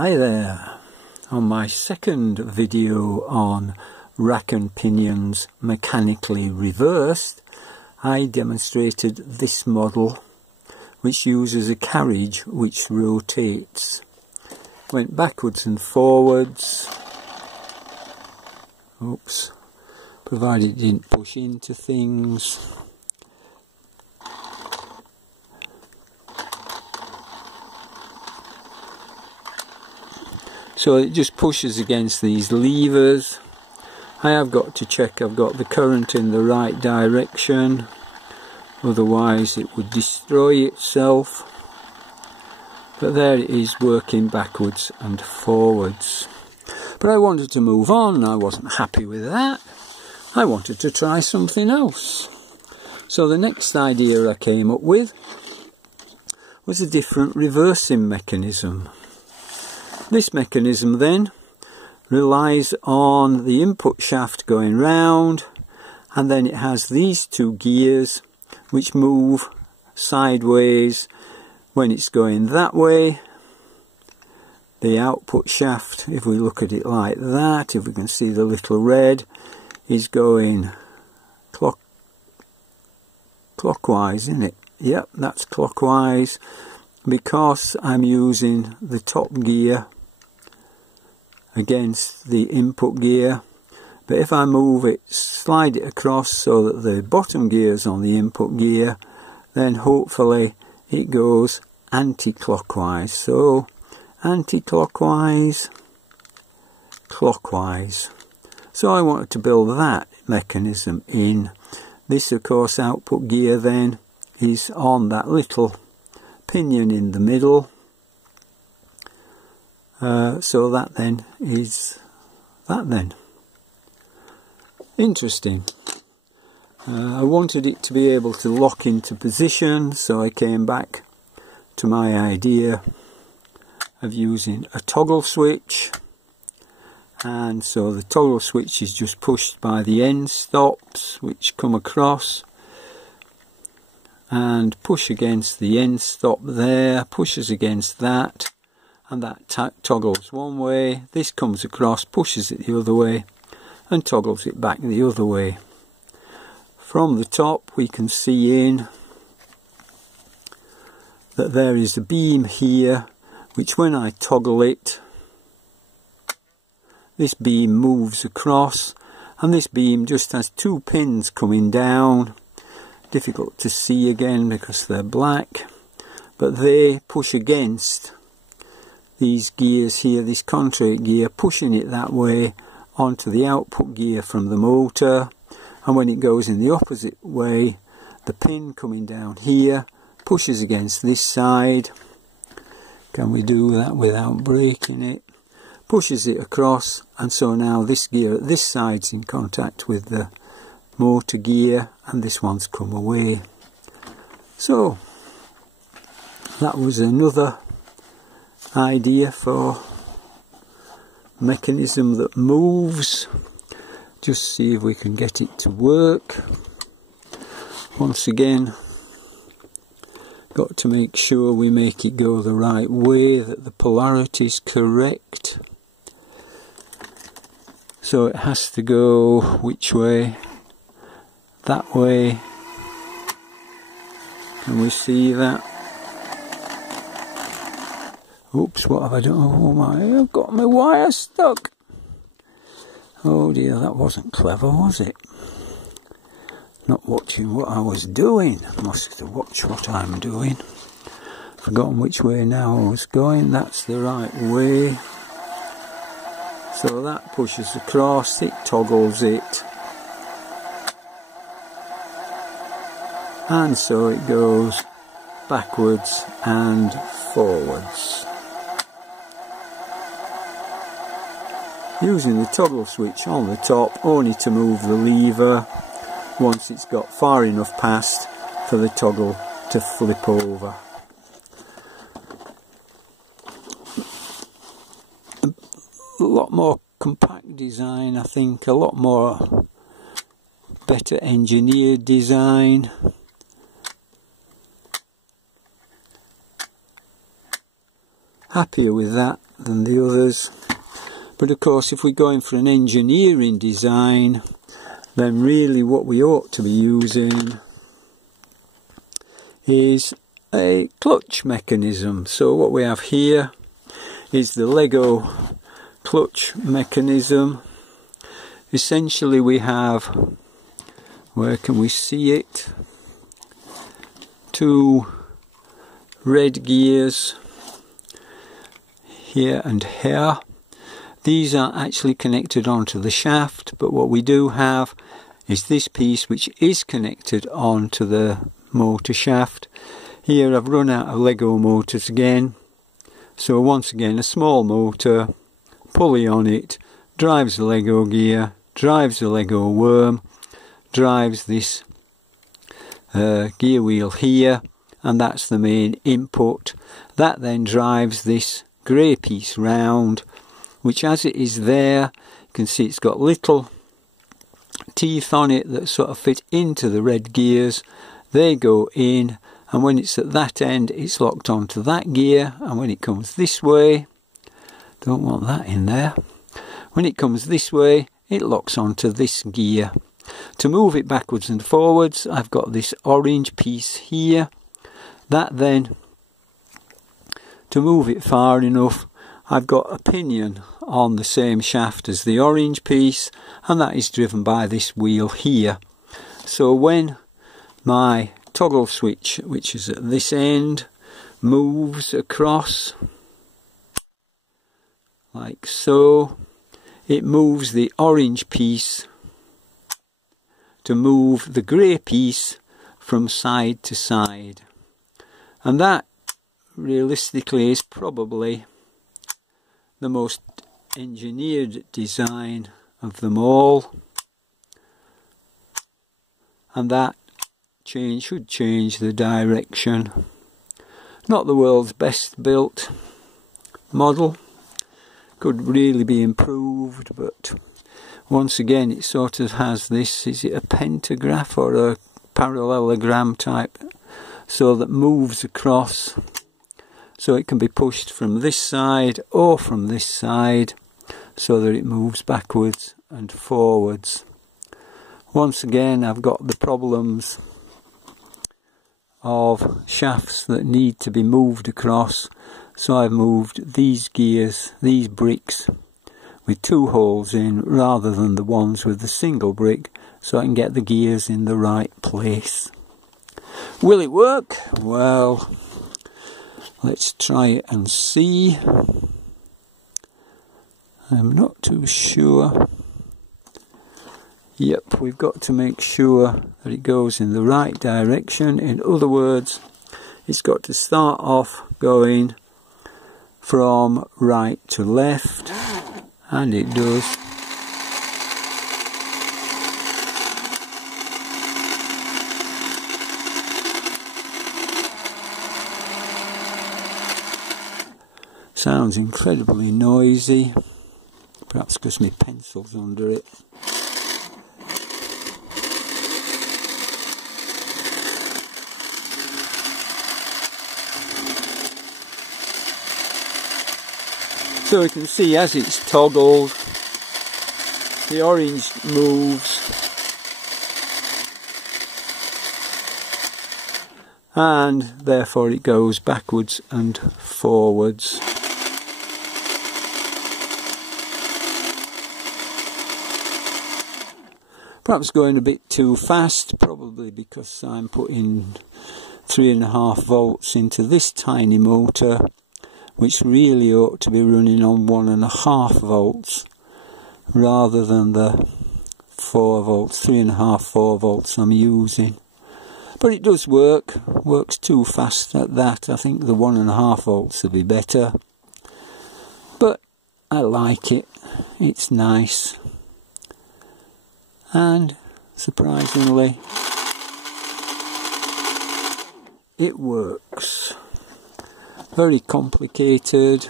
Hi there. On my second video on rack and pinions mechanically reversed, I demonstrated this model which uses a carriage which rotates. Went backwards and forwards. Oops. Provided it didn't push into things. So it just pushes against these levers. I have got to check I've got the current in the right direction, otherwise it would destroy itself. But there it is, working backwards and forwards. But I wanted to move on. I wasn't happy with that. I wanted to try something else. So the next idea I came up with was a different reversing mechanism. This mechanism then relies on the input shaft going round, and then it has these two gears which move sideways when it's going that way. The output shaft, if we look at it like that, if we can see the little red, is going clockwise, isn't it? Yep, that's clockwise, because I'm using the top gear against the input gear. But if I move it, slide it across so that the bottom gear is on the input gear, then hopefully it goes anti-clockwise. So anti-clockwise, clockwise. So I wanted to build that mechanism in. This, of course, output gear then is on that little pinion in the middle. So that then is that then. Interesting. I wanted it to be able to lock into position, so I came back to my idea of using a toggle switch. And so the toggle switch is just pushed by the end stops which come across and push against the end stop there, pushes against that, and that toggles one way. This comes across, pushes it the other way, and toggles it back the other way. From the top we can see in that there is a beam here which, when I toggle it, this beam moves across, and this beam just has two pins coming down. Difficult to see again because they're black, but they push against these gears here, this contrate gear, pushing it that way onto the output gear from the motor. And when it goes in the opposite way, the pin coming down here pushes against this side. Can we do that without breaking it? Pushes it across, and so now this gear at this side's in contact with the motor gear, and this one's come away. So that was another idea for mechanism that moves. Just see if we can get it to work. Once again, got to make sure we make it go the right way, that the polarity is correct. So it has to go which way? That way. Can we see that? Oops, what have I done? Oh my, I've got my wire stuck. Oh dear, that wasn't clever, was it? Not watching what I was doing. Must have watched what I'm doing. Forgotten which way now I was going. That's the right way. So that pushes across, it toggles it. And so it goes backwards and forwards. Using the toggle switch on the top only to move the lever once it's got far enough past for the toggle to flip over. A lot more compact design, I think, a lot more better engineered design. Happier with that than the others. But of course, if we're going for an engineering design, then really what we ought to be using is a clutch mechanism. So what we have here is the Lego clutch mechanism. Essentially we have, where can we see it, 2 red gears here and here. These are actually connected onto the shaft, but what we do have is this piece which is connected onto the motor shaft. Here I've run out of Lego motors again, so once again a small motor, pulley on it, drives the Lego gear, drives the Lego worm, drives this gear wheel here, and that's the main input. That then drives this grey piece round, which as it is there, you can see it's got little teeth on it that sort of fit into the red gears. They go in, and when it's at that end it's locked onto that gear, and when it comes this way, don't want that in there, when it comes this way it locks onto this gear. To move it backwards and forwards, I've got this orange piece here. That then, to move it far enough, I've got a pinion on the same shaft as the orange piece, and that is driven by this wheel here. So when my toggle switch, which is at this end, moves across like so, it moves the orange piece to move the grey piece from side to side. And that realistically is probably the most engineered design of them all, and that should change the direction. Not the world's best built model, could really be improved, but once again it sort of has this, is it a pentagraph or a parallelogram type, so that moves across, so it can be pushed from this side or from this side, so that it moves backwards and forwards. Once again I've got the problems of shafts that need to be moved across, so I've moved these gears, these bricks, with 2 holes in rather than the ones with the single brick, so I can get the gears in the right place. Will it work? Well, let's try it and see. I'm not too sure. Yep, we've got to make sure that it goes in the right direction. In other words, it's got to start off going from right to left, and it does. Sounds incredibly noisy, perhaps because my pencil's under it. So you can see as it's toggled, the orange moves and therefore it goes backwards and forwards. Perhaps going a bit too fast, probably because I'm putting 3.5 volts into this tiny motor, which really ought to be running on 1.5 volts rather than the 4 volts, 3.5, 4 volts I'm using. But it does work, works too fast at that. I think the 1.5 volts would be better. But I like it, it's nice. And surprisingly, it works. Very complicated,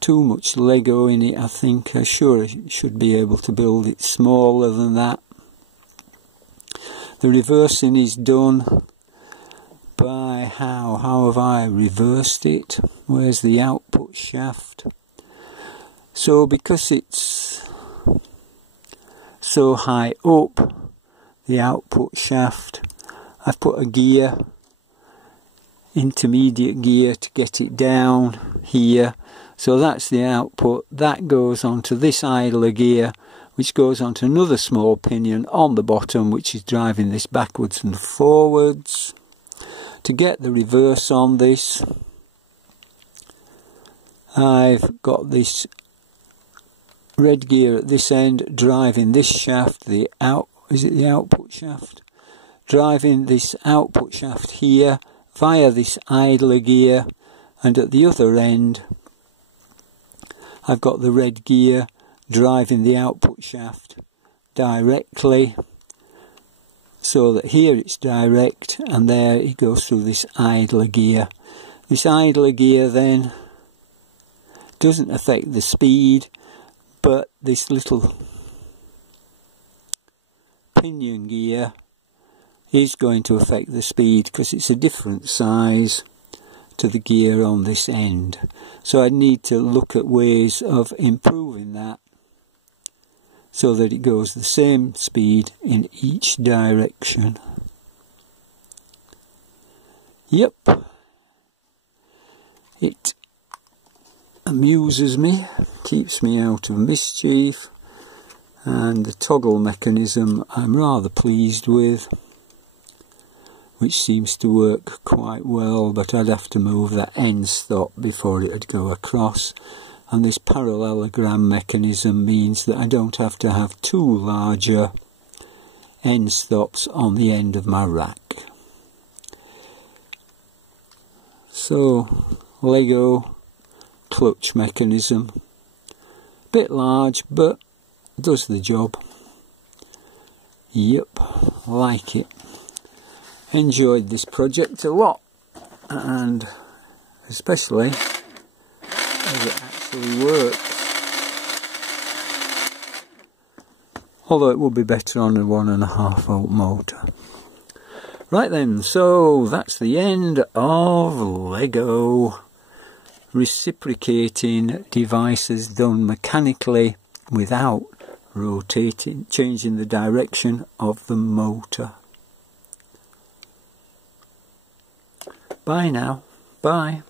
too much Lego in it I think. I'm sure I should be able to build it smaller than that. The reversing is done by how have I reversed it? Where's the output shaft? So because it's so high up, the output shaft, I've put a gear, intermediate gear, to get it down here. So that's the output. That goes onto this idler gear, which goes onto another small pinion on the bottom, which is driving this backwards and forwards. To get the reverse on this, I've got this red gear at this end driving this shaft, the output shaft? Driving this output shaft here via this idler gear, and at the other end I've got the red gear driving the output shaft directly, so that here it's direct and there it goes through this idler gear. This idler gear then doesn't affect the speed, but this little pinion gear is going to affect the speed because it's a different size to the gear on this end. So I need to look at ways of improving that so that it goes the same speed in each direction. Yep, it amuses me, keeps me out of mischief, and the toggle mechanism I'm rather pleased with, which seems to work quite well, but I'd have to move that end stop before it would go across. And this parallelogram mechanism means that I don't have to have two larger end stops on the end of my rack. So, Lego clutch mechanism, bit large but does the job. Yep, like it. Enjoyed this project a lot, and especially as it actually works. Although it would be better on a 1.5 volt motor. Right then, so that's the end of Lego reciprocating devices done mechanically without rotating, changing the direction of the motor. Bye now. Bye.